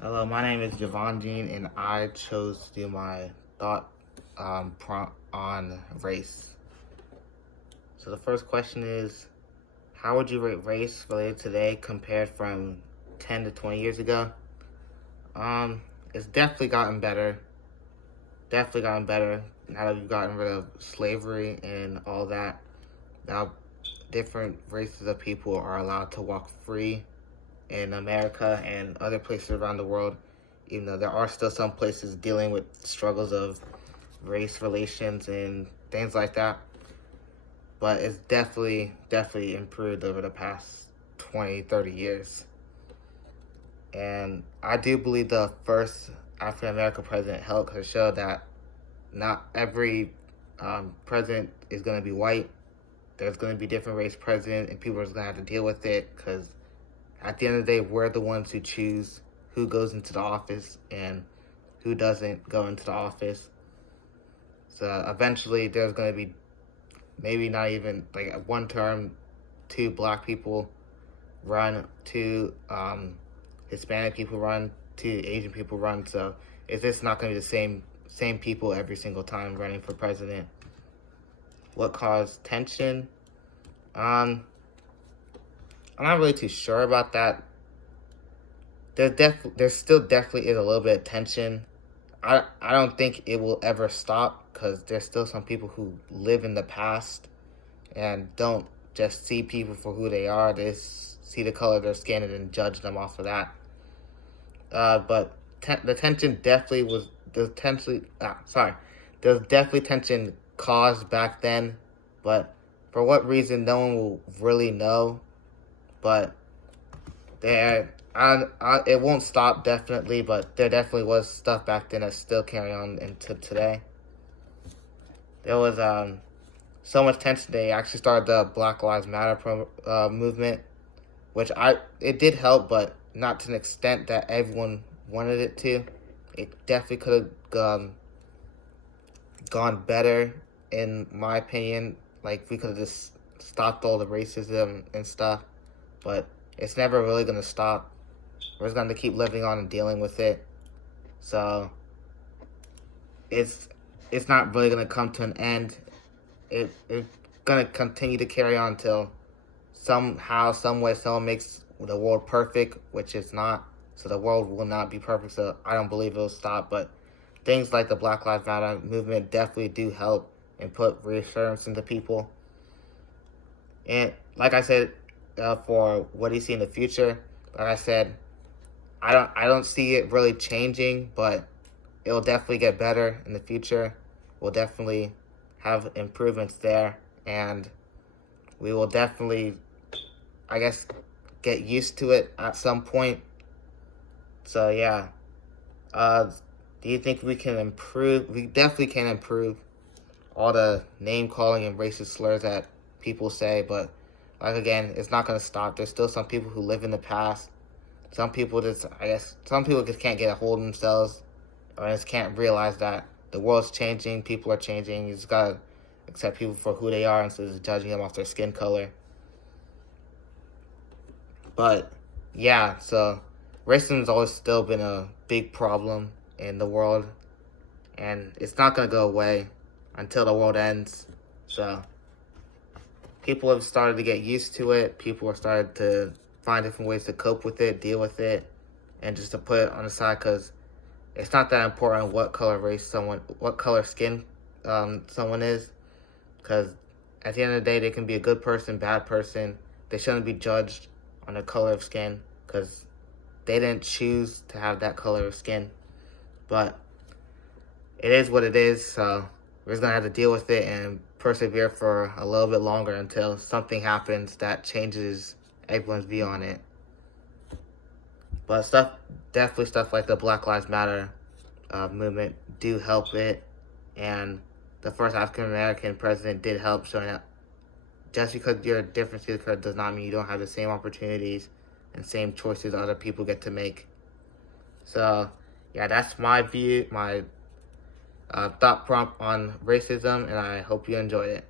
Hello, my name is Javon Jean, and I chose to do my thought prompt on race. So the first question is, how would you rate race related today compared from 10 to 20 years ago? It's definitely gotten better. Definitely gotten better now that we've gotten rid of slavery and all that. Now, different races of people are allowed to walk free in America and other places around the world, even though there are still some places dealing with struggles of race relations and things like that. But it's definitely improved over the past 20, 30 years. And I do believe the first African American president helped to show that not every president is going to be white. There's going to be different race president, and people are going to have to deal with it because at the end of the day, we're the ones who choose who goes into the office and who doesn't go into the office. So eventually, there's going to be maybe not even like at one term, 2 black people run, 2 Hispanic people run, 2 Asian people run. So it's just not going to be the same people every single time running for president. What caused tension? I'm not really too sure about that. There still definitely is a little bit of tension. I don't think it will ever stop because there's still some people who live in the past and don't just see people for who they are. They see the color of their skin and then judge them off of that. But the tension definitely was the tension. There was definitely tension caused back then, but for what reason, no one will really know. But it won't stop definitely, but there definitely was stuff back then that's still carrying on into today. There was so much tension. They actually started the Black Lives Matter movement, which it did help, but not to an extent that everyone wanted it to. It definitely could have gone better, in my opinion. Like, we could have just stopped all the racism and stuff, but it's never really going to stop. We're just going to keep living on and dealing with it. So it's not really going to come to an end. It's going to continue to carry on until somehow, some way, someone makes the world perfect, which it's not. So the world will not be perfect, so I don't believe it'll stop. But things like the Black Lives Matter movement definitely do help and put reassurance into people. And like I said, for what do you see in the future, like I said, I don't see it really changing, but it'll definitely get better in the future. We'll definitely have improvements there, and we will definitely, I guess, get used to it at some point. So yeah, do you think we can improve? We definitely can improve all the name calling and racist slurs that people say, but like again, it's not gonna stop. There's still some people who live in the past. Some people just can't get a hold of themselves, or just can't realize that the world's changing, people are changing. You just gotta accept people for who they are instead of judging them off their skin color. But yeah, so racism has always still been a big problem in the world, and it's not gonna go away until the world ends. So people have started to get used to it. People have started to find different ways to cope with it, deal with it, and just to put it on the side because it's not that important what color skin someone is. Because at the end of the day, they can be a good person, bad person. They shouldn't be judged on their color of skin because they didn't choose to have that color of skin. But it is what it is, so we're just going to have to deal with it and persevere for a little bit longer until something happens that changes everyone's view on it. But definitely stuff like the Black Lives Matter movement do help it, and the first African American president did help showing up. Just because you're a different skin color does not mean you don't have the same opportunities and same choices other people get to make. So yeah, that's my view, my thought prompt on racism, and I hope you enjoyed it.